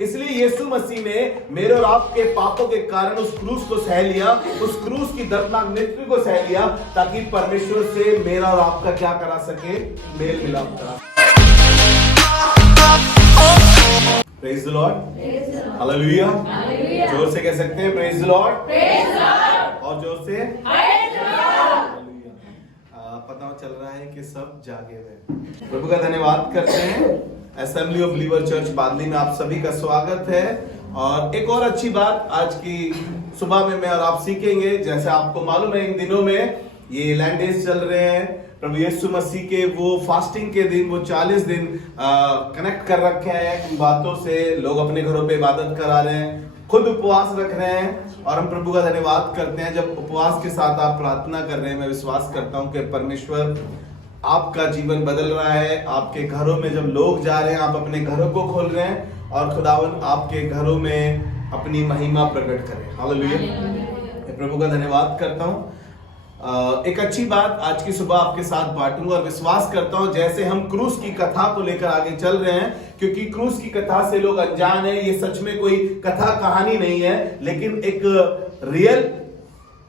इसलिए यीशु मसीह ने मेरे और आपके पापों के कारण उस क्रूस को सह लिया, उस क्रूस की दर्दनाक मृत्यु को सह लिया, ताकि परमेश्वर से मेरा और आपका क्या करा सके, मेल मिलाप करा। Praise the Lord, hallelujah. जोर से कह सकते हैं प्रेज द लॉर्ड, और जोर से पता चल रहा है कि सब जागे हुए। प्रभु का धन्यवाद करते हैं। असेंबली ऑफ बिलीवर चर्च बादली में आप सभी का स्वागत है। और एक और अच्छी बात आज की सुबह में मैं और आप सीखेंगे। जैसे आपको मालूम है, इन दिनों में ये लैंड डेज चल रहे हैं। प्रभु यीशु मसीह के वो फास्टिंग के दिन, वो 40 दिन कनेक्ट कर रखे हैं इन बातों से। लोग अपने घरों पे इबादत करा रहे हैं, खुद उपवास रख रहे हैं, और हम प्रभु का धन्यवाद करते हैं। जब उपवास के साथ आप प्रार्थना कर रहे हैं, मैं विश्वास करता हूं कि परमेश्वर आपका जीवन बदल रहा है। आपके घरों में जब लोग जा रहे हैं, आप अपने घरों को खोल रहे हैं, और खुदावन आपके घरों में अपनी महिमा प्रकट करें। हालेलुया। प्रभु का धन्यवाद करता हूं। एक अच्छी बात आज की सुबह आपके साथ बांटूंगा, और विश्वास करता हूं जैसे हम क्रूस की कथा को लेकर आगे चल रहे हैं, क्योंकि क्रूस की कथा से लोग अनजान है। ये सच में कोई कथा कहानी नहीं है, लेकिन एक रियल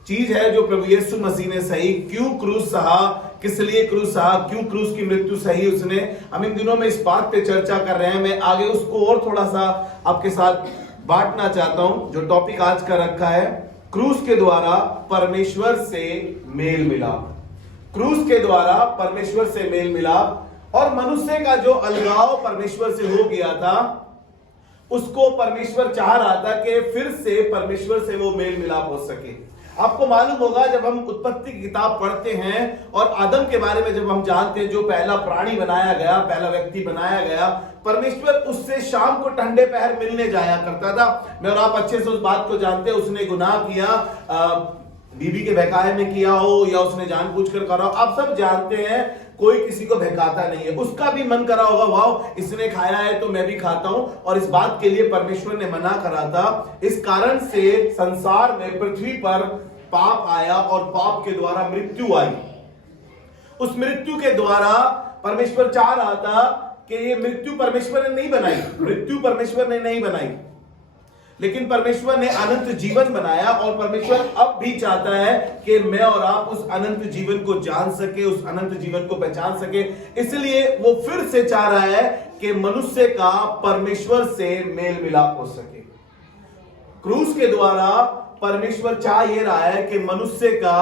चीज है जो प्रभु यीशु मसीह ने सही। क्यों क्रूस सहा, किस लिए क्रूस सहा, क्यों क्रूस की मृत्यु सही उसने, हम इन दिनों में इस बात पे चर्चा कर रहे हैं। मैं आगे उसको और थोड़ा सा आपके साथ बांटना चाहता हूं। जो टॉपिक आज का रखा है, क्रूस के द्वारा परमेश्वर से मेल मिलाप। क्रूस के द्वारा परमेश्वर से मेल मिलाप, और मनुष्य का जो अलगाव परमेश्वर से हो गया था, उसको परमेश्वर चाह रहा था कि फिर से परमेश्वर से वो मेल मिलाप हो सके। आपको मालूम होगा, जब हम उत्पत्ति की किताब पढ़ते हैं और आदम के बारे में जब हम जानते हैं, जो पहला प्राणी बनाया गया, पहला व्यक्ति बनाया गया, परमेश्वर उससे शाम को ठंडे पहर मिलने जाया करता था। मैं और आप अच्छे से उस बात को जानते हैं। उसने गुनाह किया, बीबी के बहकावे में किया हो या उसने जानबूझकर करा हो, आप सब जानते हैं, कोई किसी को बहकाता नहीं है। उसका भी मन करा होगा, वाह इसने खाया है तो मैं भी खाता हूं, और इस बात के लिए परमेश्वर ने मना करा था। इस कारण से संसार में, पृथ्वी पर पाप आया, और पाप के द्वारा मृत्यु आई। उस मृत्यु के द्वारा परमेश्वर चाह रहा था कि ये मृत्यु परमेश्वर ने नहीं बनाई, मृत्यु परमेश्वर ने नहीं बनाई, लेकिन परमेश्वर ने अनंत जीवन बनाया। और परमेश्वर अब भी चाहता है कि मैं और आप उस अनंत जीवन को जान सके, उस अनंत जीवन को पहचान सके। इसलिए वो फिर से चाह रहा है कि मनुष्य का परमेश्वर से मेल मिलाप हो सके। क्रूस के द्वारा परमेश्वर चाह ये रहा है कि मनुष्य का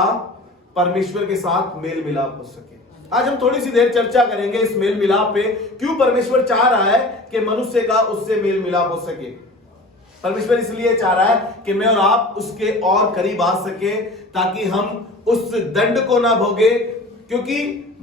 परमेश्वर के साथ मेल मिलाप हो सके। आज हम थोड़ी सी देर चर्चा करेंगे इस मेल मिलाप पे। क्यों परमेश्वर चाह रहा है कि मनुष्य का उससे मेल मिलाप हो सके। परमेश्वर इसलिए चाह रहा है कि मैं और आप उसके और करीब आ सके, ताकि हम उस दंड को ना भोगे। क्योंकि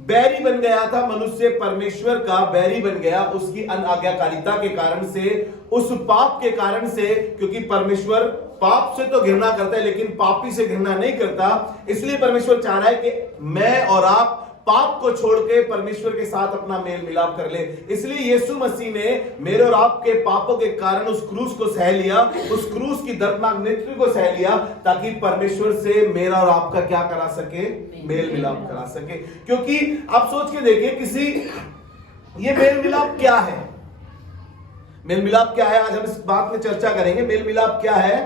बैरी बन गया था मनुष्य, परमेश्वर का बैरी बन गया उसकी अनाज्ञाकारिता के कारण से, उस पाप के कारण से। क्योंकि परमेश्वर पाप से तो घृणा करता है, लेकिन पापी से घृणा नहीं करता। इसलिए परमेश्वर चाह रहा है कि मैं और आप पाप को छोड़ के परमेश्वर के साथ अपना मेल मिलाप कर ले। इसलिए यीशु मसीह ने मेरे और आपके पापों के कारण उस क्रूस को सह लिया, उस क्रूस की दर्दनाक मृत्यु को सह लिया, ताकि परमेश्वर से मेरा और आपका क्या करा सके, मेल मिलाप करा सके। क्योंकि आप सोच के देखिए, ये मेल मिलाप क्या है, मेल मिलाप क्या है, आज हम इस बात में चर्चा करेंगे। मेल मिलाप क्या है,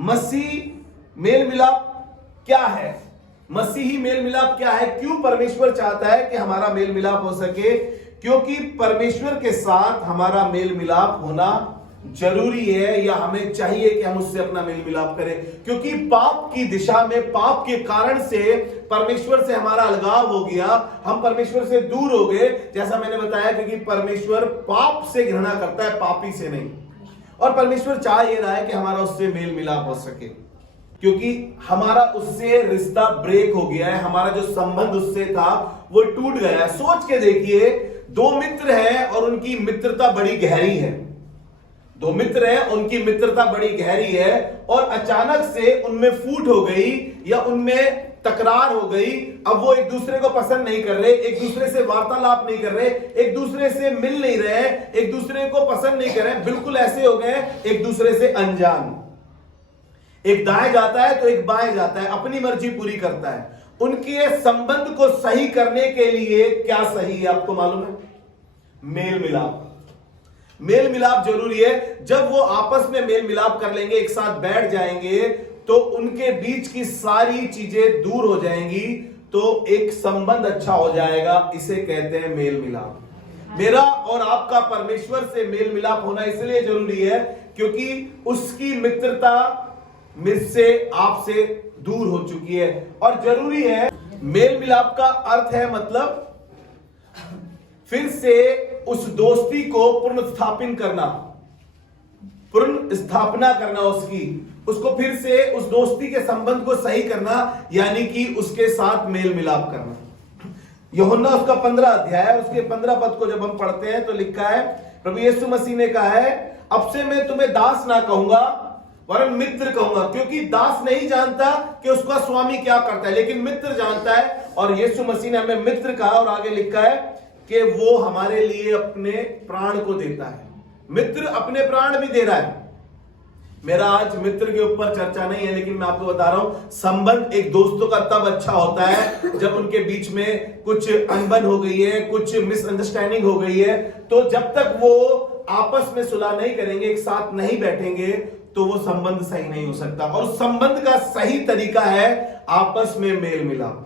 मसीह मेल मिलाप क्या है, मसीही मेल मिलाप क्या है, क्यों परमेश्वर चाहता है कि हमारा मेल मिलाप हो सके। क्योंकि परमेश्वर के साथ हमारा मेल मिलाप होना जरूरी है, या हमें चाहिए कि हम उससे अपना मेल मिलाप करें। क्योंकि पाप की दिशा में, पाप के कारण से परमेश्वर से हमारा अलगाव हो गया, हम परमेश्वर से दूर हो गए। जैसा मैंने बताया, क्योंकि परमेश्वर पाप से घृणा करता है, पापी से नहीं। और परमेश्वर चाह ये रहा है कि हमारा उससे मेल मिलाप हो सके, क्योंकि हमारा उससे रिश्ता ब्रेक हो गया है, हमारा जो संबंध उससे था वो टूट गया है। सोच के देखिए, दो मित्र हैं और उनकी मित्रता बड़ी गहरी है, दो मित्र हैं, उनकी मित्रता बड़ी गहरी है, और अचानक से उनमें फूट हो गई या उनमें तकरार हो गई। अब वो एक दूसरे को पसंद नहीं कर रहे, एक दूसरे से वार्तालाप नहीं कर रहे, एक दूसरे से मिल नहीं रहे, एक दूसरे को पसंद नहीं कर रहे, बिल्कुल ऐसे हो गए एक दूसरे से अनजान। एक दाएं जाता है तो एक बाएं जाता है, अपनी मर्जी पूरी करता है। उनके संबंध को सही करने के लिए क्या सही है आपको मालूम है? मेल मिलाप। मेल मिलाप जरूरी है। जब वो आपस में मेल मिलाप कर लेंगे, एक साथ बैठ जाएंगे, तो उनके बीच की सारी चीजें दूर हो जाएंगी, तो एक संबंध अच्छा हो जाएगा। इसे कहते हैं मेल मिलाप। मेरा और आपका परमेश्वर से मेल मिलाप होना इसलिए जरूरी है क्योंकि उसकी मित्रता मुझसे आपसे दूर हो चुकी है और जरूरी है। मेल मिलाप का अर्थ है मतलब फिर से उस दोस्ती को पुनर्स्थापित करना, पुनः स्थापना करना, उसको फिर से उस दोस्ती के संबंध को सही करना, यानी कि उसके साथ मेल मिलाप करना। यूहन्ना उसका 15 अध्याय उसके 15 पद को जब हम पढ़ते हैं तो लिखा है, प्रभु यीशु मसीह ने कहा है, अब से मैं तुम्हें दास ना कहूंगा वरन मित्र कहूंगा, क्योंकि दास नहीं जानता कि उसका स्वामी क्या करता है, लेकिन मित्र जानता है। और यीशु मसीह ने हमें मित्र कहा और आगे लिखा है कि वो हमारे लिए अपने प्राण को देता है। मित्र अपने प्राण भी दे रहा है। मेरा आज मित्र के ऊपर चर्चा नहीं है, लेकिन मैं आपको बता रहा हूं, संबंध एक दोस्तों का तब अच्छा होता है जब उनके बीच में कुछ अनबन हो गई है, कुछ मिसअंडरस्टैंडिंग हो गई है। तो जब तक वो आपस में सुलह नहीं करेंगे, एक साथ नहीं बैठेंगे, तो वो संबंध सही नहीं हो सकता। और उस संबंध का सही तरीका है आपस में मेल मिलाप।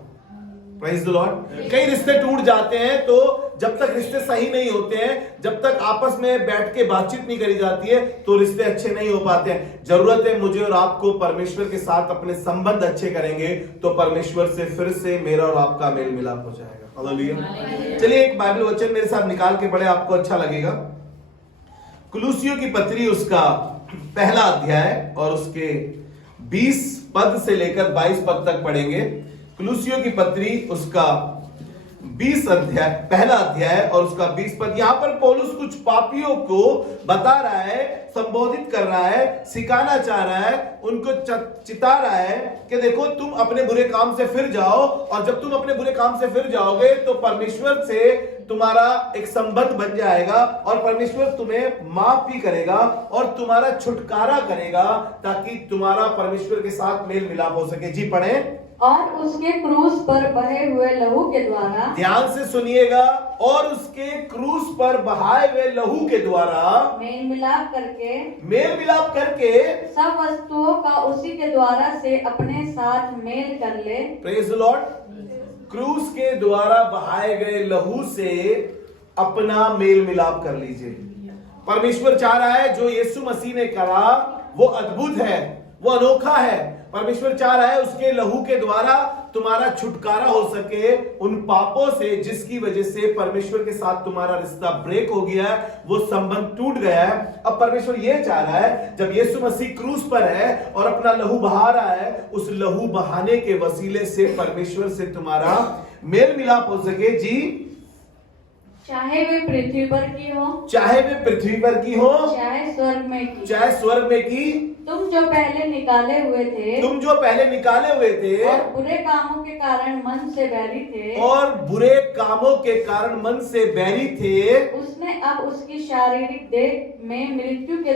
Praise the Lord. कई रिश्ते टूट जाते हैं, तो जब तक रिश्ते सही नहीं होते हैं, जब तक आपस में बैठ के बातचीत नहीं करी जाती है, तो रिश्ते अच्छे नहीं हो पाते हैं। जरूरत है मुझे और आपको परमेश्वर के साथ अपने संबंध अच्छे करेंगे, तो परमेश्वर से फिर से मेरा और आपका मेल मिलाप हो जाएगा। हालेलुया। चलिए एक बाइबल वचन मेरे साथ निकाल के पढ़े, आपको अच्छा लगेगा। कुलुसियों की पत्री उसका पहला अध्याय और उसके 20 पद से लेकर 22 पद तक पढ़ेंगे। कुलुसियों की पत्री उसका 20 अध्याय, पहला अध्याय और उसका 20 पद। यहां पर पौलुस कुछ पापियों को बता रहा है, संबोधित कर रहा है, सिखाना चाह रहा है, उनको चिता रहा है कि देखो तुम अपने बुरे काम से फिर जाओ, और जब तुम अपने बुरे काम से फिर जाओगे तो परमेश्वर से तुम्हारा एक संबंध बन जाएगा और परमेश्वर तुम्हें माफ भी करेगा और तुम्हारा छुटकारा करेगा, ताकि तुम्हारा परमेश्वर के साथ मेल मिलाप हो सके। जी पढ़े। और उसके क्रूस पर बहे हुए लहू के द्वारा, ध्यान से सुनिएगा, और उसके क्रूस पर बहाए हुए लहू के द्वारा मेल मिलाप करके सब वस्तुओं का उसी के द्वारा से अपने साथ मेल कर ले। Praise the Lord. क्रूस के द्वारा बहाए गए लहू से अपना मेल मिलाप कर लीजिए। परमेश्वर चाह रहा है जो यीशु मसीह ने करा वो अद्भुत है, वो अनोखा है। परमेश्वर चाह रहा है उसके लहू के द्वारा तुम्हारा छुटकारा हो सके उन पापों से जिसकी वजह से परमेश्वर के साथ तुम्हारा रिश्ता ब्रेक हो गया है, वो संबंध टूट गया है। अब परमेश्वर ये चाह रहा है, जब यीशु मसीह क्रूस पर है और अपना लहू बहा रहा है, उस लहू बहाने के वसीले से परमेश्वर से तुम्हारा मेल मिलाप हो सके। जी, चाहे वे पृथ्वी पर की हो, चाहे वे पृथ्वी पर की हो, चाहे स्वर्ग में की, चाहे स्वर्ग में की, तुम जो पहले निकाले हुए थे, और बुरे कामों के कारण मन से बैरी थे, उसने अब उसकी शारीरिक देह में मृत्यु के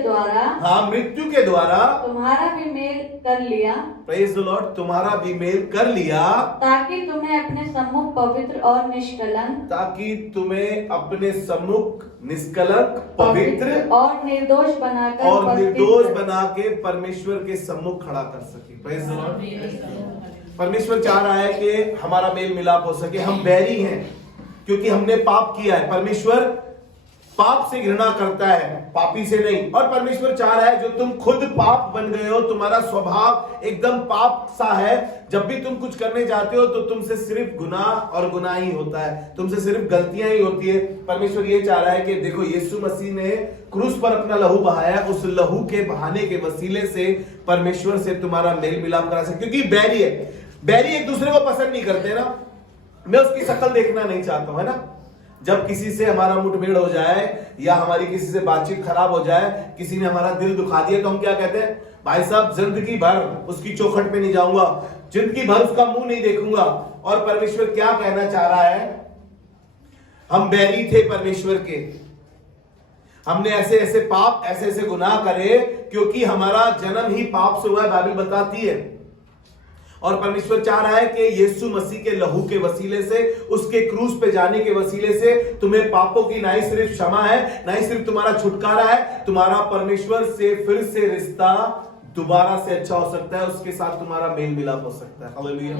द्वारा तुम्हारा भी मेल कर लिया। Praise the Lord. तुम्हारा भी मेल कर लिया, ताकि तुम्हें अपने सम्मुख पवित्र और निष्कलंक, पवित्र और निर्दोष बना के परमेश्वर के सम्मुख खड़ा कर सके। Praise the Lord. परमेश्वर चाह रहा है कि हमारा मेल मिलाप हो सके। हम बैरी हैं क्योंकि हमने पाप किया है। परमेश्वर पाप से घृणा करता है, पापी से नहीं। और परमेश्वर चाह रहा है जो तुम खुद पाप बन गए हो, तुम्हारा स्वभाव एकदम पाप सा है, जब भी तुम कुछ करने जाते हो तो तुमसे सिर्फ गुनाह और गुनाह ही होता है, तुमसे सिर्फ गलतियां ही होती है। परमेश्वर ये चाह रहा है कि देखो यीशु मसीह ने क्रूस पर अपना लहू बहाया, उस लहू के बहाने के वसीले से परमेश्वर से तुम्हारा मेल मिलाप करा सके। क्योंकि बैरी है, बैरी एक दूसरे को पसंद नहीं करते ना। मैं उसकी शक्ल देखना नहीं चाहता हूं, है ना। जब किसी से हमारा मुठभेड़ हो जाए या हमारी किसी से बातचीत खराब हो जाए, किसी ने हमारा दिल दुखा दिया, तो हम क्या कहते हैं, भाई साहब जिंदगी भर उसकी चौखट पे नहीं जाऊंगा, जिंदगी भर उसका मुंह नहीं देखूंगा। और परमेश्वर क्या कहना चाह रहा है, हम बैरी थे परमेश्वर के, हमने ऐसे ऐसे पाप, ऐसे ऐसे गुनाह करे, क्योंकि हमारा जन्म ही पाप से हुआ है, बाइबल बताती है। और परमेश्वर चाह रहा है कि यीशु मसीह के लहू के वसीले से, उसके क्रूस पे जाने के वसीले से तुम्हें पापों की ना ही सिर्फ क्षमा है, ना ही सिर्फ तुम्हारा छुटकारा है, तुम्हारा परमेश्वर से फिर से रिश्ता दोबारा से अच्छा हो सकता है, उसके साथ तुम्हारा मेल मिलाप हो सकता है। हालेलुया।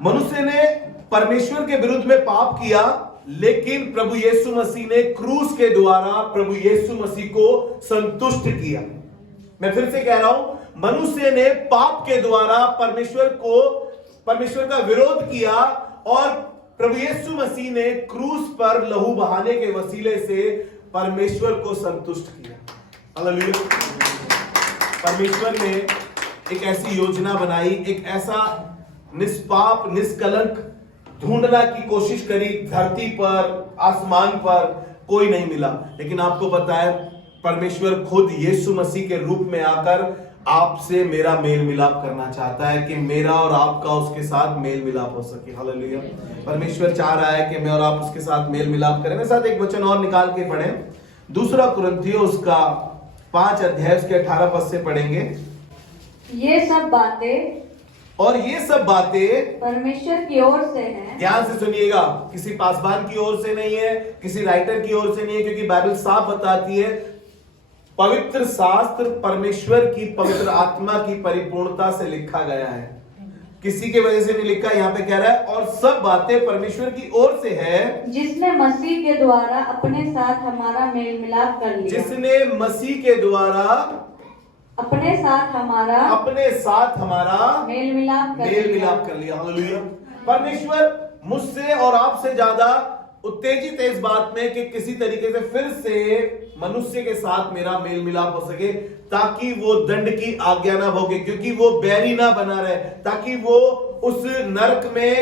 मनुष्य ने परमेश्वर के विरुद्ध में पाप किया, लेकिन प्रभु यीशु मसीह ने क्रूस के द्वारा प्रभु यीशु मसीह को संतुष्ट किया। मैं फिर से कह रहा हूं, मनुष्य ने पाप के द्वारा परमेश्वर का विरोध किया और प्रभु यीशु मसीह ने क्रूस पर लहू बहाने के वसीले से परमेश्वर को संतुष्ट किया। हालेलुया। परमेश्वर ने एक ऐसी योजना बनाई, एक ऐसा निष्पाप निष्कलंक ढूंढना की कोशिश करी, धरती पर आसमान पर कोई नहीं मिला, लेकिन आपको पता है परमेश्वर खुद यीशु मसीह के रूप में आकर आपसे मेरा मेल मिलाप करना चाहता है कि मेरा और आपका उसके साथ मेल मिलाप हो सके। हालेलुया। परमेश्वर चाह रहा है कि मैं और आप उसके साथ मेल मिलाप करें। मेरे साथ एक वचन और निकाल के पढ़ें, 2 कुरिन्थियों उसका 5 अध्याय उसके 18 पद से पढ़ेंगे। ये सब बातें परमेश्वर की ओर से है। ध्यान से सुनिएगा, किसी पासवान की ओर से नहीं है, किसी राइटर की ओर से नहीं है, क्योंकि बाइबल साफ बताती है पवित्र शास्त्र परमेश्वर की पवित्र आत्मा की परिपूर्णता से लिखा गया है, किसी के वजह से नहीं लिखा। यहाँ पे कह रहा है और सब बातें परमेश्वर की ओर से है, जिसने मसीह के द्वारा अपने साथ हमारा मेल मिलाप कर लिया। जिसने मसीह के द्वारा अपने साथ हमारा मेल मिलाप कर लिया। हालेलुया। परमेश्वर मुझसे और आपसे ज्यादा उत्तेजित है इस बात में कि किसी तरीके से फिर से मनुष्य के साथ मेरा मेल मिलाप हो सके, ताकि वो दंड की आज्ञा ना भोगे, क्योंकि वो बैरी ना बना रहे, ताकि वो उस नरक में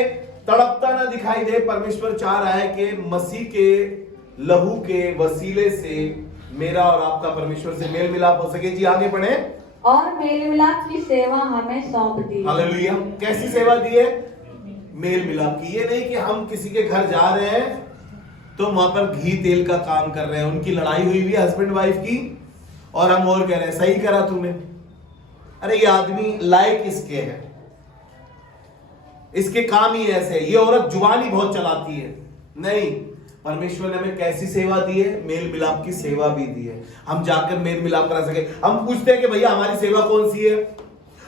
तड़पता ना दिखाई दे। परमेश्वर चाह रहा है कि मसीह के लहू के वसीले से मेरा और आपका परमेश्वर से मेल मिलाप हो सके। जी आगे पढ़े। और मेल मिलाप की सेवा हमें सौंप दी। हालेलुया। कैसी सेवा दी है? मेल मिलाप की। ये नहीं कि हम किसी के घर जा रहे हैं तो वहां पर घी तेल का काम कर रहे हैं, उनकी लड़ाई हुई है हस्बैंड वाइफ की और हम और कह रहे हैं सही करा तूने, अरे ये आदमी लायक इसके है, इसके काम ही ऐसे, ये औरत जुबानी बहुत चलाती है। नहीं, परमेश्वर ने हमें कैसी सेवा दी है? मेल मिलाप की सेवा भी दी है। हम जाकर मेल मिलाप करा सके। हम पूछते हैं कि भैया हमारी सेवा कौन सी है?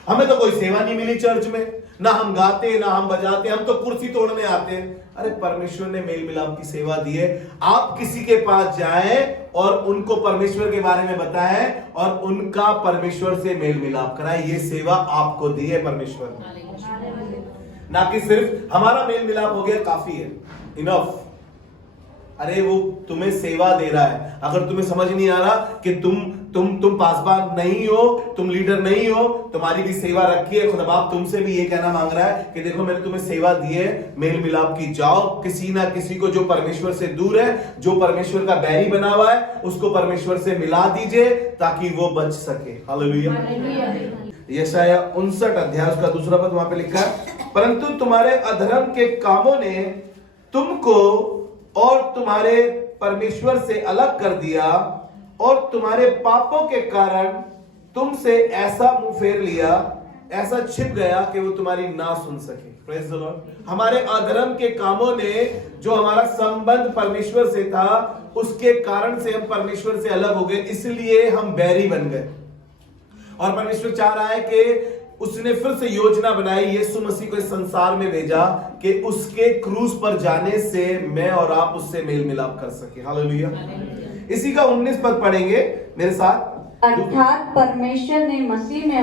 हमें तो कोई सेवा नहीं मिली चर्च में, ना हम गाते ना हम बजाते, हम तो कुर्सी तोड़ने आते हैं। अरे परमेश्वर ने मेल मिलाप की सेवा दी है। आप किसी के पास जाएं और उनको परमेश्वर के बारे में बताएं और उनका परमेश्वर से मेल मिलाप कराएं। ये सेवा आपको दी है परमेश्वर ने, ना कि सिर्फ हमारा मेल मिलाप हो गया काफी है, इनफ। अरे वो तुम्हें सेवा दे रहा है। अगर तुम्हें समझ नहीं आ रहा कि तुम पासवान नहीं हो, तुम लीडर नहीं हो, तुम्हारी भी सेवा रखी है, खुदा बाप तुमसे भी ये कहना मांग रहा है कि देखो मैंने तुम्हें सेवा दी है, मेल मिलाप की। जाओ किसी ना किसी को जो परमेश्वर से दूर है, जो परमेश्वर का बैरी बना हुआ है, उसको परमेश्वर से मिला दीजिए ताकि वो बच सके। हालेलुया। यशाया 59 अध्याय उसका 2 पद वहां पे लिखा है, परंतु तुम्हारे अधर्म के कामों ने तुमको और तुम्हारे परमेश्वर से अलग कर दिया और तुम्हारे पापों के कारण तुमसे ऐसा मुंह फेर लिया, ऐसा छिप गया कि वो तुम्हारी ना सुन सके। Praise the Lord. हमारे अधर्म के कामों ने, जो हमारा संबंध परमेश्वर से था, उसके कारण से हम परमेश्वर से अलग हो गए, इसलिए हम बैरी बन गए। और परमेश्वर चाह रहा है कि उसने फिर से योजना बनाई, यीशु मसीह को इस संसार में भेजा कि उसके क्रूस पर जाने से मैं और आप उससे मेल मिलाप कर सके। हालेलुया। इसी का 19 पद पढ़ेंगे मेरे साथ। अर्थात परमेश्वर ने मसीह में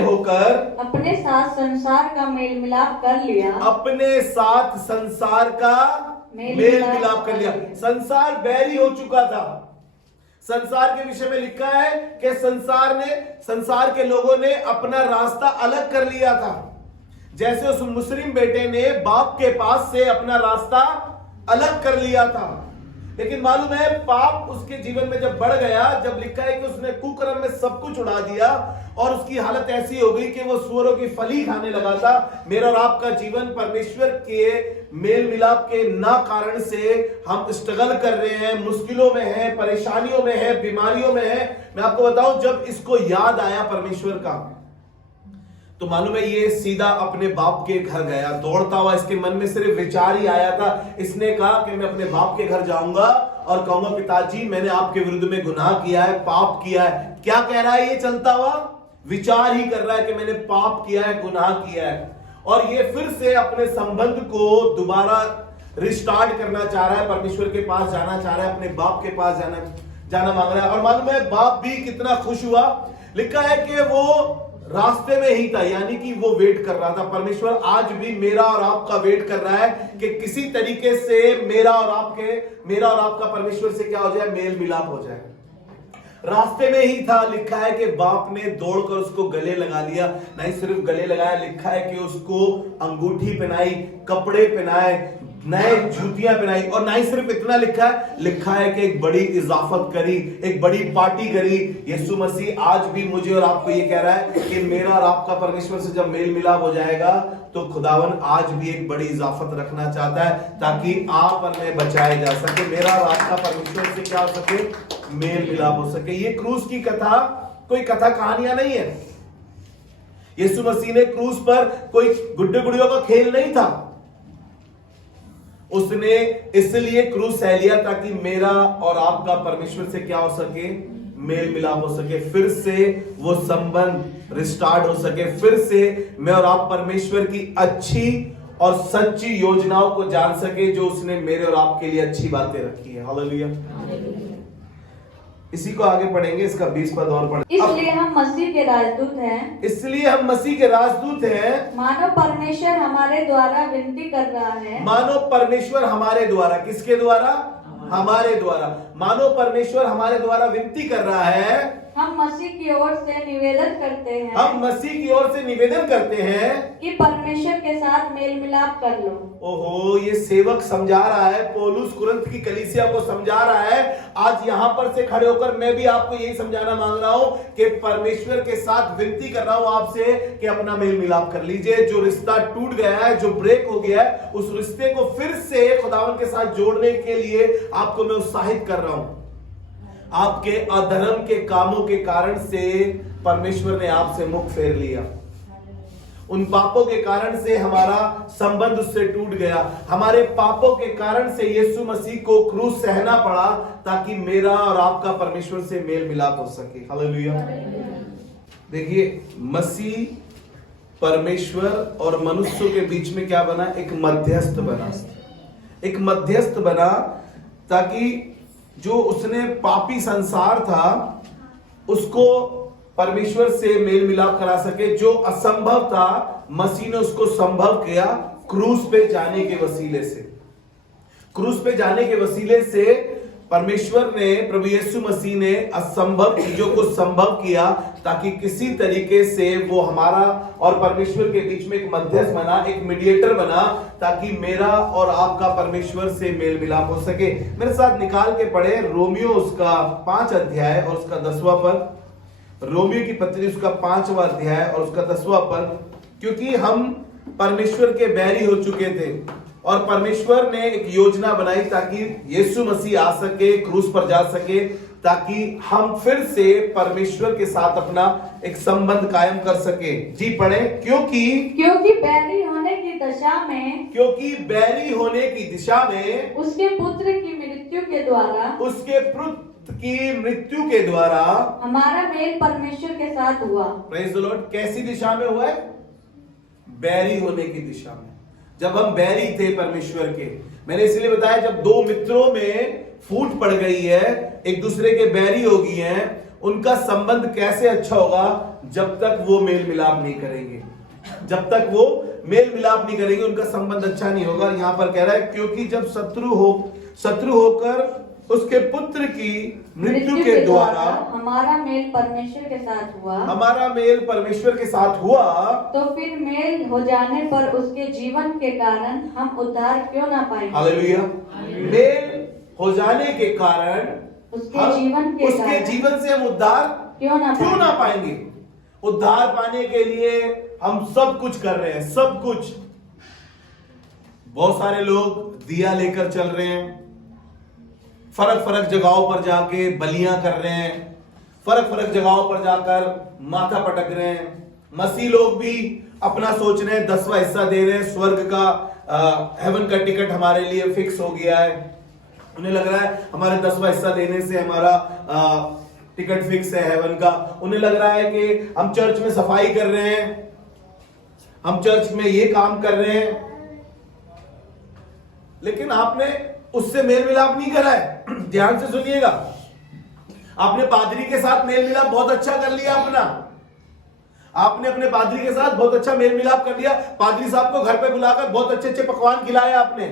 होकर अपने साथ संसार का मेल मिलाप कर लिया। अपने साथ संसार का मेल मिलाप कर लिया। संसार बैरी हो चुका था। संसार के विषय में लिखा है कि संसार के लोगों ने अपना रास्ता अलग कर लिया था। जैसे उस मुस्लिम बेटे ने बाप के पास से अपना रास्ता अलग कर लिया था, लेकिन मालूम है पाप उसके जीवन में जब बढ़ गया, जब लिखा है कि उसने कुकर्म में सब कुछ उड़ा दिया और उसकी हालत ऐसी हो गई कि वो सूअरों की फली खाने लगा था। मेरा और आपका जीवन परमेश्वर के मेल मिलाप के ना कारण से हम स्ट्रगल कर रहे हैं, मुश्किलों में है, परेशानियों में है, बीमारियों में है। मैं आपको बताऊं, जब इसको याद आया परमेश्वर का, तो मालूम है ये सीधा अपने बाप के घर गया दौड़ता हुआ। इसके मन में सिर्फ विचार ही आया था। इसने कहा कि मैं अपने बाप के घर जाऊंगा और कहूंगा पिताजी मैंने आपके विरुद्ध में गुनाह किया है, पाप किया है। क्या कह रहा है ये चलता हुआ? विचार ही कर रहा है कि मैंने पाप किया है, गुनाह किया है। और ये फिर से अपने संबंध को दोबारा रिस्टार्ट करना चाह रहा है, परमेश्वर के पास जाना चाह रहा है, अपने बाप के पास जाना मांग रहा है। और मालूम है बाप भी कितना खुश हुआ। लिखा है कि वो रास्ते में ही था, यानी कि वो वेट कर रहा था। परमेश्वर आज भी मेरा और आपका वेट कर रहा है कि किसी तरीके से मेरा और आपका परमेश्वर से क्या हो जाए, मेल मिलाप हो जाए। रास्ते में ही था। लिखा है कि बाप ने दौड़कर उसको गले लगा लिया। नहीं सिर्फ गले लगाया, लिखा है कि उसको अंगूठी पहनाई, कपड़े पहनाए, नए जूतियां पहनाई। और नहीं सिर्फ इतना लिखा है कि एक बड़ी इजाफत करी, एक बड़ी पार्टी करी। यीशु मसीह आज भी मुझे और आपको ये कह रहा है कि मेरा और आपका परमेश्वर से जब मेल मिलाप हो जाएगा तो खुदावन आज भी एक बड़ी इजाफत रखना चाहता है ताकि आप और मैं बचाए जा सके, मेरा और आपका परमेश्वर से क्या हो सके, मेल मिलाप हो सके। ये क्रूस की कथा कोई कथा कहानियां नहीं है। यीशु मसीह ने क्रूस पर कोई गुड्डे गुड़ियों का खेल नहीं था। उसने इसलिए क्रूस सह लिया ताकि मेरा और आपका परमेश्वर से क्या हो सके, मेल मिलाप हो सके, फिर से वो संबंध रिस्टार्ट हो सके, फिर से मैं और आप परमेश्वर की अच्छी और सच्ची योजनाओं को जान सके जो उसने मेरे और आपके लिए अच्छी बातें रखी है। हालेलुया। इसी को आगे पढ़ेंगे, इसका 20 पद और पढ़ेंगे। इसलिए हम मसीह के राजदूत हैं। इसलिए हम मसीह के राजदूत हैं। मानो परमेश्वर हमारे द्वारा विनती कर रहा है। मानो परमेश्वर हमारे द्वारा, किसके द्वारा? हमारे द्वारा। मानो परमेश्वर हमारे द्वारा विनती कर रहा है। हम मसीह की ओर से निवेदन करते हैं। हम मसीह की ओर से निवेदन करते हैं कि परमेश्वर के साथ मेल मिलाप कर लो। ओहो, ये सेवक समझा रहा है, पौलुस कुरिन्थ की कलीसिया को समझा रहा है। आज यहां पर से खड़े होकर मैं भी आपको यही समझाना मांग रहा हूं कि परमेश्वर के साथ विनती कर रहा हूं आपसे कि अपना मेल मिलाप कर लीजिए। जो रिश्ता टूट गया है, जो ब्रेक हो गया है, उस रिश्ते को फिर से खुदावन के साथ जोड़ने के लिए आपको मैं उत्साहित कर रहा हूं। आपके अधर्म के कामों के कारण से परमेश्वर ने आपसे मुख फेर लिया। उन पापों के कारण से हमारा संबंध उससे टूट गया। हमारे पापों के कारण से यीशु मसीह को क्रूस सहना पड़ा ताकि मेरा और आपका परमेश्वर से मेल मिलाप हो सके। हालेलुया। देखिए, मसीह परमेश्वर और मनुष्यों के बीच में क्या बना? एक मध्यस्थ बना। एक मध्यस्थ बना ताकि जो उसने पापी संसार था उसको परमेश्वर से मेल मिलाप करा सके। जो असंभव था मसीह ने उसको संभव किया क्रूस पे जाने के वसीले से। क्रूस पे जाने के वसीले से परमेश्वर ने, प्रभु यीशु मसीह ने असंभव चीजों को संभव किया ताकि किसी तरीके से वो हमारा और परमेश्वर के बीच में एक मध्यस्थ बना, एक मीडिएटर बना ताकि मेरा और आपका परमेश्वर से मेल मिलाप हो सके। मेरे साथ निकाल के पढ़े रोमियो उसका 5 अध्याय और उसका 10वां पद। रोमियो की पत्री उसका 5वां अध्याय और उसका 10वां पद। क्योंकि हम परमेश्वर के बैरी हो चुके थे और परमेश्वर ने एक योजना बनाई ताकि यीशु मसीह आ सके, क्रूस पर जा सके, ताकि हम फिर से परमेश्वर के साथ अपना एक संबंध कायम कर सके। जी पढ़े। क्योंकि बैरी होने की दशा में, क्योंकि बैरी होने की दिशा में उसके पुत्र की मृत्यु के द्वारा, उसके पुत्र की मृत्यु के द्वारा हमारा मेल परमेश्वर के साथ हुआ। Praise the Lord. कैसी दिशा में हुआ है? बैरी होने की दिशा में। जब हम बैरी थे परमेश्वर के, मैंने इसलिए बताया जब दो मित्रों में फूट पड़ गई है, एक दूसरे के बैरी हो गई हैं, उनका संबंध कैसे अच्छा होगा? जब तक वो मेल मिलाप नहीं करेंगे। जब तक वो मेल मिलाप नहीं करेंगे उनका संबंध अच्छा नहीं होगा। यहां पर कह रहा है क्योंकि जब शत्रु होकर उसके पुत्र की मृत्यु के द्वारा हमारा मेल परमेश्वर के साथ हुआ, हमारा मेल परमेश्वर के साथ हुआ, तो फिर मेल हो जाने पर उसके जीवन के कारण हम उद्धार क्यों ना पाएंगे? हालेलुया। मेल हो जाने के कारण उसके जीवन से हम उद्धार क्यों ना पाएंगे। उद्धार पाने के लिए हम सब कुछ कर रहे हैं, सब कुछ। बहुत सारे लोग दिया लेकर चल रहे हैं, फर्क फर्क जगहों पर जाके बलियां कर रहे हैं, फर्क फर्क जगहों पर जाकर माथा पटक रहे हैं। मसीह लोग भी अपना सोच रहे हैं, 10वां हिस्सा दे रहे हैं, स्वर्ग का हेवन का टिकट हमारे लिए फिक्स हो गया है। उन्हें लग रहा है हमारे 10वां हिस्सा देने से हमारा टिकट फिक्स है हेवन का। उन्हें लग रहा है कि हम चर्च में सफाई कर रहे हैं, हम चर्च में ये काम कर रहे हैं, लेकिन आपने उससे मेल मिलाप नहीं करा है। ध्यान से सुनिएगा, आपने पादरी के साथ मेल मिलाप बहुत अच्छा कर लिया अपना, आपने अपने पादरी के साथ बहुत अच्छा मेल मिलाप कर लिया, पादरी साहब को घर पे बुलाकर बहुत अच्छे अच्छे पकवान खिलाए आपने,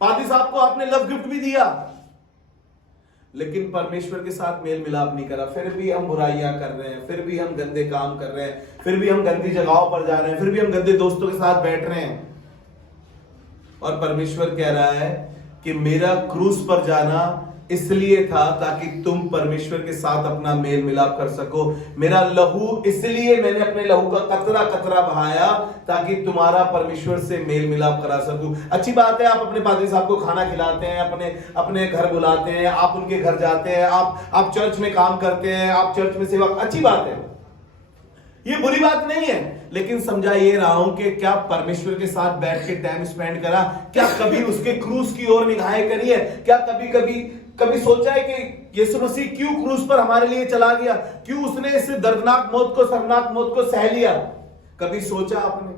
पादरी साहब को आपने लव गिफ्ट भी दिया, लेकिन परमेश्वर के साथ मेल मिलाप नहीं करा। फिर भी हम बुराइयां कर रहे हैं, फिर भी हम गंदे काम कर रहे हैं, फिर भी हम गंदी जगहों पर जा रहे हैं, फिर भी हम गंदे दोस्तों के साथ बैठ रहे हैं। और परमेश्वर कह रहा है कि मेरा क्रूस पर जाना इसलिए था ताकि तुम परमेश्वर के साथ अपना मेल मिलाप कर सको। मेरा लहू, इसलिए मैंने अपने लहू का कतरा कतरा बहाया ताकि तुम्हारा परमेश्वर से मेल मिलाप करा सकूं। अच्छी बात है, आप अपने पादरी साहब को खाना खिलाते हैं, अपने घर बुलाते हैं, आप उनके घर जाते हैं, आप चर्च में काम करते हैं, आप चर्च में सेवा, अच्छी बात है, ये बुरी बात नहीं है। लेकिन समझा ये रहा हूं कि क्या परमेश्वर के साथ बैठ के टाइम स्पेंड करा? क्या कभी उसके क्रूस की ओर निगाहें करी है? क्या कभी सोचा है कि यीशु मसीह क्यों क्रूस पर हमारे लिए चला गया? क्यों उसने इस दर्दनाक मौत को, शर्मनाक मौत को सह लिया? कभी सोचा आपने?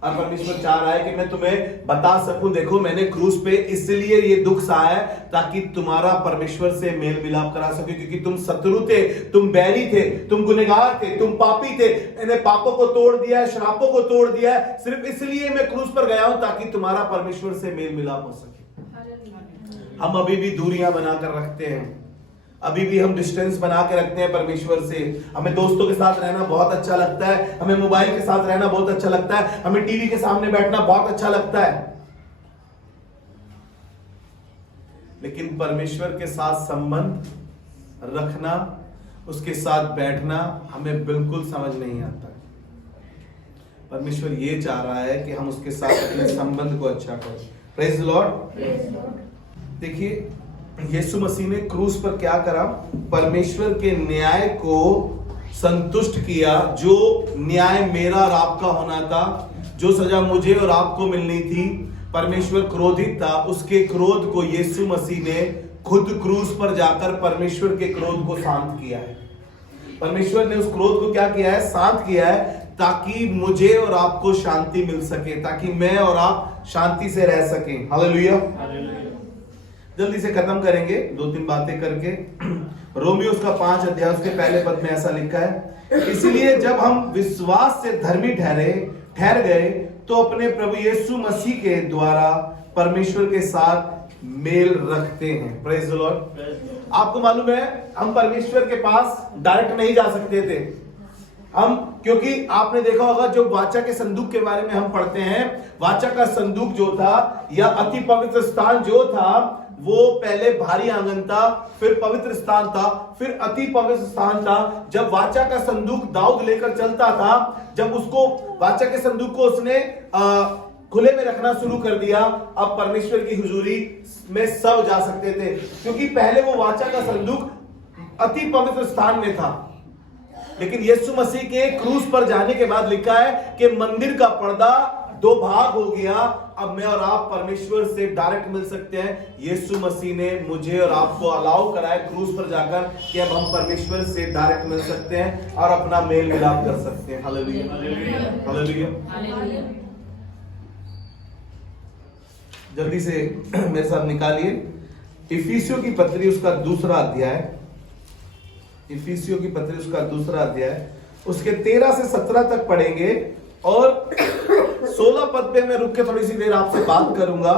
और परमेश्वर चाह रहा है कि मैं तुम्हें बता सकूं, देखो मैंने क्रूस पे इसलिए ये दुख सहा है ताकि तुम्हारा परमेश्वर से मेल मिलाप करा सके, क्योंकि तुम शत्रु थे, तुम बैरी थे, तुम गुनहगार थे, तुम पापी थे। मैंने पापों को तोड़ दिया है, श्रापों को तोड़ दिया है, सिर्फ इसलिए मैं क्रूस पर गया हूं ताकि तुम्हारा परमेश्वर से मेल मिलाप हो सके। हम अभी भी दूरियां बनाकर रखते हैं, अभी भी हम डिस्टेंस बना के रखते हैं परमेश्वर से। हमें दोस्तों के साथ रहना बहुत अच्छा लगता है, हमें मोबाइल के साथ रहना बहुत अच्छा लगता है, हमें टीवी के सामने बैठना बहुत अच्छा लगता है, लेकिन परमेश्वर के साथ संबंध रखना, उसके साथ बैठना हमें बिल्कुल समझ नहीं आता। परमेश्वर ये चाह रहा है कि हम उसके साथ अपने संबंध को अच्छा करें। Praise the Lord. देखिए यीशु मसीह ने क्रूस पर क्या करा? परमेश्वर के न्याय को संतुष्ट किया। जो न्याय मेरा और आपका होना था, जो सजा मुझे और आपको मिलनी थी, परमेश्वर क्रोधित था, उसके क्रोध को यीशु मसीह ने खुद क्रूस पर जाकर परमेश्वर के क्रोध को शांत किया है। परमेश्वर ने उस क्रोध को क्या किया है? शांत किया है, ताकि मुझे और आपको शांति मिल सके, ताकि मैं और आप शांति से रह सकें। हालेलुया। जल्दी से खत्म करेंगे 2-3 बातें करके। रोमियो उसका 5 अध्याय उसके पहले पद में ऐसा लिखा है, इसलिए जब हम विश्वास से धर्मी ठहर गए तो अपने प्रभु यीशु मसीह के द्वारा परमेश्वर के साथ मेल रखते हैं। Praise the Lord. आपको मालूम है हम परमेश्वर के पास डायरेक्ट नहीं जा सकते थे हम, क्योंकि आपने देखा होगा जो वाचा के संदूक के बारे में हम पढ़ते हैं, वाचा का संदूक जो था या अति पवित्र स्थान जो था, वो पहले भारी आंगन था, फिर पवित्र स्थान था, फिर अति पवित्र स्थान था। जब वाचा का संदूक दाऊद लेकर चलता था, जब उसको वाचा के संदूक को उसने खुले में रखना शुरू कर दिया, अब परमेश्वर की हुजूरी में सब जा सकते थे, क्योंकि पहले वो वाचा का संदूक अति पवित्र स्थान में था। लेकिन यीशु मसीह के क्रूस पर जाने के बाद लिखा है कि मंदिर का पर्दा 2 भाग हो गया। अब मैं और आप परमेश्वर से डायरेक्ट मिल सकते हैं। यीशु मसीह ने मुझे और आपको अलाउ करा है क्रूस पर जाकर कि अब हम परमेश्वर से डायरेक्ट मिल सकते हैं और अपना मेल मिलाप कर सकते हैं। Hallelujah, hallelujah. जल्दी से मेरे साथ निकालिए इफिसियों की पत्री उसका 2 अध्याय, इफिसियों की पत्री उसका 2 अध्याय, उसके 13 से 17 तक पढ़ेंगे और 16 पद पे मैं रुक के थोड़ी सी देर आपसे बात करूंगा।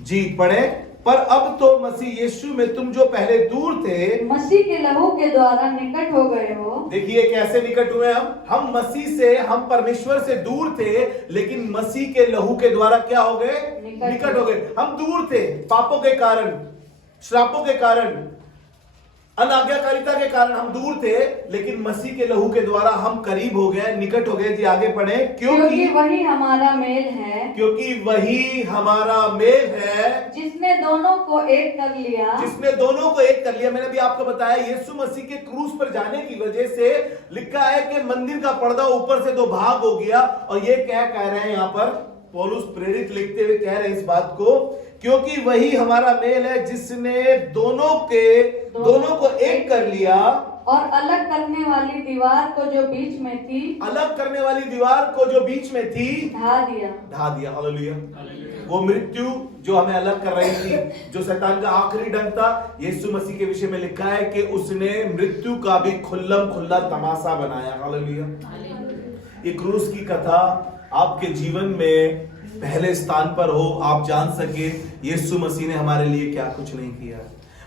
जी पढ़े। पर अब तो मसीह यीशु में तुम जो पहले दूर थे, मसीह के लहू के द्वारा निकट हो गए हो। देखिए कैसे निकट हुए हम मसीह से, हम परमेश्वर से दूर थे, लेकिन मसीह के लहू के द्वारा क्या हो गए? निकट हो गए। हम दूर थे पापों के कारण, श्रापों के कारण, अनाज्ञाकारिता के कारण हम दूर थे, लेकिन मसीह के लहू के द्वारा हम करीब हो गए, निकट हो गए। जी आगे पढ़े। क्योंकि वही हमारा मेल है, क्योंकि वही हमारा मेल है, जिसने दोनों को एक कर लिया, जिसने दोनों को एक कर लिया। मैंने भी आपको बताया यीशु मसीह के क्रूस पर जाने की वजह से लिखा है कि मंदिर का पर्दा ऊपर से दो भाग हो गया। और ये क्या कह रहे हैं यहाँ पर पौलुस प्रेरित लिखते हुए कह रहे हैं इस बात को, क्योंकि वही हमारा मेल है जिसने दोनों को एक कर लिया, और अलग करने वाली दीवार को जो बीच में थी, अलग करने वाली दीवार को जो बीच में थी ढा दिया। हालेलुया। वो मृत्यु जो हमें अलग कर रही थी, जो शैतान का आखिरी डंक था, यीशु मसीह के विषय में लिखा है कि उसने मृत्यु का भी खुल्लम खुल्ला तमाशा बनाया। हालेलुया। ये क्रूस की कथा आपके जीवन में पहले स्थान पर हो, आप जान सके यीशु मसीह ने हमारे लिए क्या कुछ नहीं किया।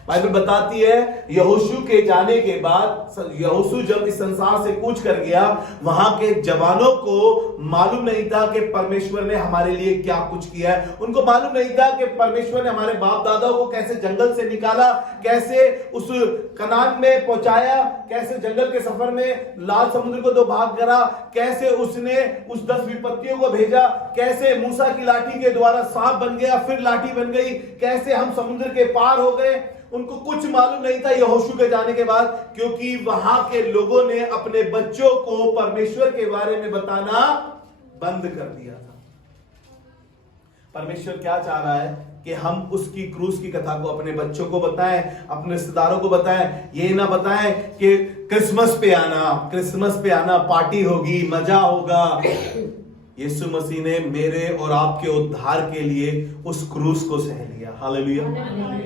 बाइबल बताती है यहोशू के जाने के बाद, यहोशू जब इस संसार से कूच कर गया, वहां के जवानों को मालूम नहीं था कि परमेश्वर ने हमारे लिए क्या कुछ किया है। उनको मालूम नहीं था कि परमेश्वर ने हमारे बाप दादाओं को कैसे जंगल से निकाला, कैसे उस कनान में पहुंचाया, कैसे जंगल के सफर में लाल समुद्र को दो भाग करा, कैसे उसने उस 10 विपत्तियों को भेजा, कैसे मूसा की लाठी के द्वारा सांप बन गया, फिर लाठी बन गई, कैसे हम समुद्र के पार हो गए। उनको कुछ मालूम नहीं था यहोशू के जाने के बाद, क्योंकि वहां के लोगों ने अपने बच्चों को परमेश्वर के बारे में बताना बंद कर दिया था। परमेश्वर क्या चाह रहा है कि हम उसकी क्रूस की कथा को अपने बच्चों को बताएं, अपने रिश्तेदारों को बताएं। ये ना बताएं कि क्रिसमस पे आना, पार्टी होगी, मजा होगा। यीशु मसीह ने मेरे और आपके उद्धार के लिए उस क्रूस को सह लिया। Hallelujah,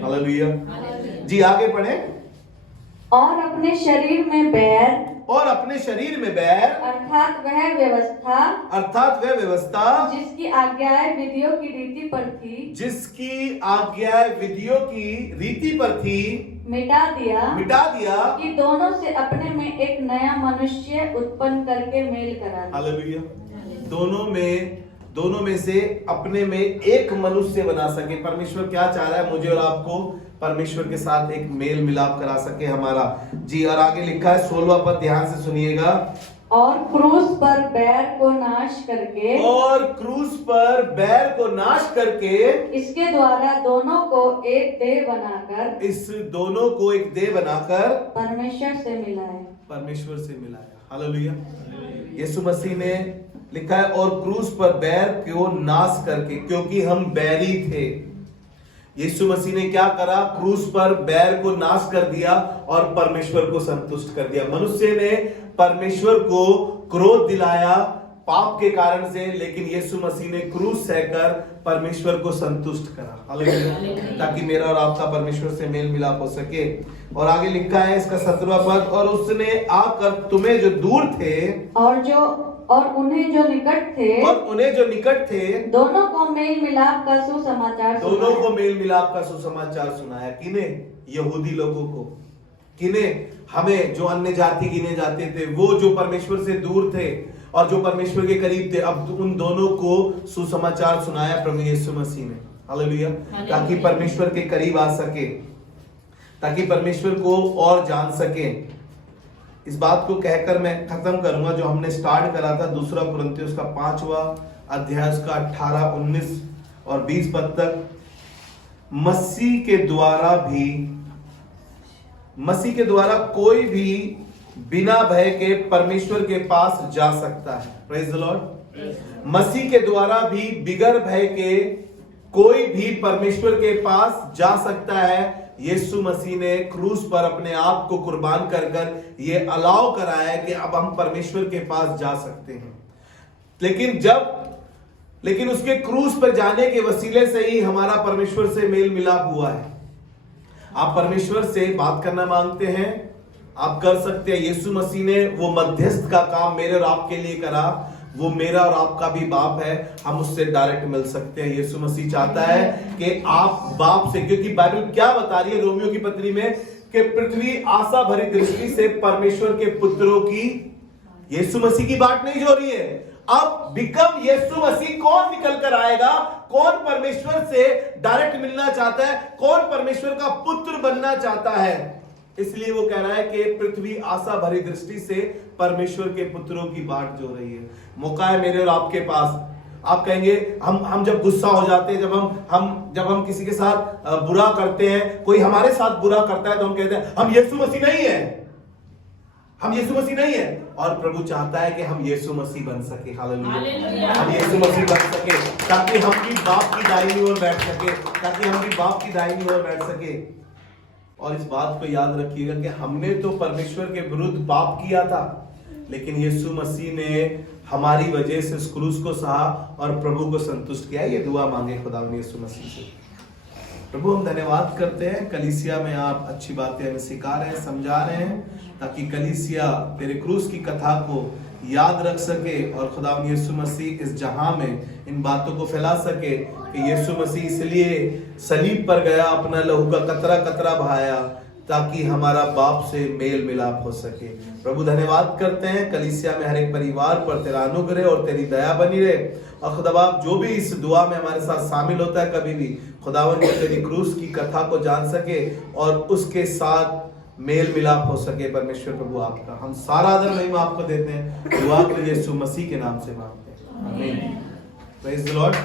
hallelujah. जी आगे पढ़े। और अपने शरीर में बैर, अर्थात वह व्यवस्था जिसकी आज्ञाएं विधियों की रीति पर थी, मिटा दिया कि दोनों से अपने में एक नया मनुष्य उत्पन्न करके मेल करा दिया। हालेलुया। दोनों में से अपने में एक मनुष्य बना सके। परमेश्वर क्या चाह रहा है? मुझे और आपको परमेश्वर के साथ एक मेल मिलाप करा सके हमारा। जी और आगे लिखा है 16वां पद, ध्यान से सुनिएगा। और क्रूस पर बैर को नाश करके इसके द्वारा दोनों को एक देह बनाकर परमेश्वर से मिलाया। हालेलुया। यीशु मसीह ने लिखा है और क्रूस पर बैर को नाश करके, क्योंकि हम बैरी थे। यीशु मसीह ने क्या करा? क्रूस पर बैर को नाश कर दिया और परमेश्वर को संतुष्ट कर दिया। मनुष्य ने परमेश्वर को क्रोध दिलाया पाप के कारण से, लेकिन यीशु मसीह ने क्रूस सहकर परमेश्वर को संतुष्ट करा। हालेलुया। ताकि मेरा और आपका परमेश्वर से मेल मिलाप हो सके। और आगे लिखा है इसका 17वां पद, और उसने आकर तुम्हें जो दूर थे और उन्हें जो निकट थे दोनों को मेल मिलाप का सुसमाचार सुनाया। किन्हें? यहूदी लोगों को। किन्हें? हमें जो अन्य जाति गिने जाते थे, वो जो परमेश्वर से दूर थे और जो परमेश्वर के करीब थे, अब उन दोनों को सुसमाचार सुनाया प्रभु यीशु मसीह ने। हालेलुया। ताकि परमेश्वर के करीब आ सके, ताकि परमेश्वर को और जान सके। इस बात को कहकर मैं खत्म करूंगा जो हमने स्टार्ट करा था, 2 कुरिन्थियों का 5वां अध्याय उसका 18, 19 और 20 पद तक। मसीह के द्वारा कोई भी बिना भय के परमेश्वर के पास जा सकता है। Praise the Lord. मसीह के द्वारा भी बिगर भय के कोई भी परमेश्वर के पास जा सकता है। यीशु मसीह ने क्रूस पर अपने आप को कुर्बान कर ये अलाउ कराया कि अब हम परमेश्वर के पास जा सकते हैं। लेकिन उसके क्रूस पर जाने के वसीले से ही हमारा परमेश्वर से मेल मिलाप हुआ है। आप परमेश्वर से बात करना मांगते हैं, आप कर सकते हैं। यीशु मसीह ने वो मध्यस्थ का काम मेरे और आपके लिए करा। वो मेरा और आपका भी बाप है, हम उससे डायरेक्ट मिल सकते हैं। यीशु मसीह चाहता है कि आप बाप से, क्योंकि बाइबल क्या बता रही है रोमियो की पत्री में कि पृथ्वी आशा भरी दृष्टि से परमेश्वर के पुत्रों की, यीशु मसीह की बात नहीं जो रही है। अब बिकम यीशु मसीह, कौन निकल कर आएगा, कौन परमेश्वर से डायरेक्ट मिलना चाहता है, कौन परमेश्वर का पुत्र बनना चाहता है। इसलिए वो कह रहा है कि पृथ्वी आशा भरी दृष्टि से परमेश्वर के पुत्रों की बाट जो रही है। मौका है मेरे और आपके पास। आप कहेंगे हम जब गुस्सा हो जाते हैं, जब हम किसी के साथ बुरा करते हैं, कोई हमारे साथ बुरा करता है तो हम कहते हैं हम यीशु मसीह नहीं है, हम यीशु मसीह नहीं है। और प्रभु चाहता है कि हम यीशु मसीह बन सके। हालेलुया, हम यीशु मसीह बन सके ताकि हम भी बाप की दाहिनी ओर बैठ सके, ताकि हम भी बाप की दाहिनी ओर बैठ सके। और इस बात को याद रखिएगा कि हमने तो परमेश्वर के विरुद्ध पाप किया था, लेकिन यीशु मसीह ने हमारी वजह से उस क्रूस को सहा और प्रभु को संतुष्ट किया। ये दुआ मांगे खुदा यीशु मसीह से। प्रभु हम धन्यवाद करते हैं, कलीसिया में आप अच्छी बातें हमें सिखा रहे हैं, समझा रहे हैं, ताकि कलीसिया तेरे क्रूस की कथा को याद रख सके और खुदा यीशु मसीह इस जहां में इन बातों को फैला सके कि यीशु मसीह इसलिए सलीब पर गया, अपना लहू का कतरा कतरा बहाया ताकि हमारा बाप से मेल मिलाप हो सके। प्रभु धन्यवाद करते हैं, कलीसिया में हर एक परिवार पर तेरा अनुग्रह और तेरी दया बनी रहे। और खुदाबाप जो भी इस दुआ में हमारे साथ शामिल होता है, कभी भी खुदावन को तेरी क्रूस की कथा को जान सके और उसके साथ मेल मिलाप हो सके। परमेश्वर प्रभु आपका हम सारा आदर महिमा आपको देते हैं, दुआ के यीशु मसीह के नाम से मांगते हैं, आमीन। Praise the Lord.